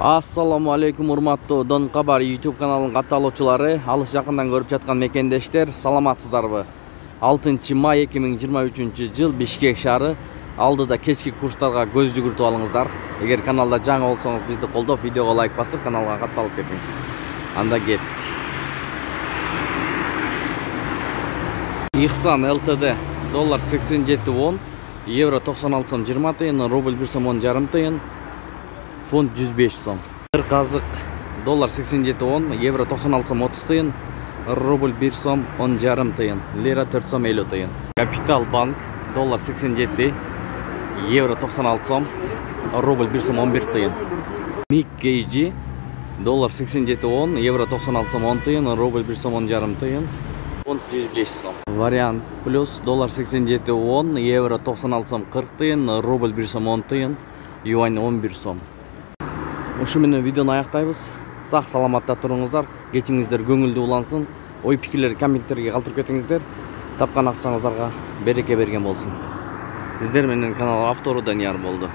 Assalamu alaikum урматтуу Дон Кабар YouTube каналынын катталуучулары, алыс жакындан көрүп жаткан мекендештер, саламатсыздарбы? 6 май 2023 жыл Бишкек шаары алдыда кечки курстарга көз жүгүртүп алыңыздар. Эгер каналда жаңы болсоңуз, бизди колдоп, видеого лайк басып, каналга катталып кетиңиз. Анда кеттик. Ихсан ЛТД доллар 87.10, евро 96 сом 20 тыйын, рубль 1 сом 10 жарым тыйын, фунт 105 сом. Bir kazık dolar 87.10, евро 96 сом 30 тыйын, рубль 1 сом 10 жарым тыйын, лира 4 сом 50 тыйын. Капитал банк доллар 87, евро 96 сом, рубль 1 сом 11 тыйын. Ник KG доллар 87.10, евро 96 сом 10 тыйын, рубль 1 сом 10 жарым тыйын, фунт 105 сом. Вариант плюс доллар 87.10, евро 96 сом 40 тыйын, рубль 1 сом 10 тыйын, юань 11 сом. Ушу менен видеону аяктайбыз. Сак саламатта туруңуздар, кечиңиздер көңүлдүү улансын. Ой пикирлерди комменттерге калтырып кетиңиздер. Тапкан акчаңыздарга береке берген болсун. Сиздер менен канал автору Данияр болду.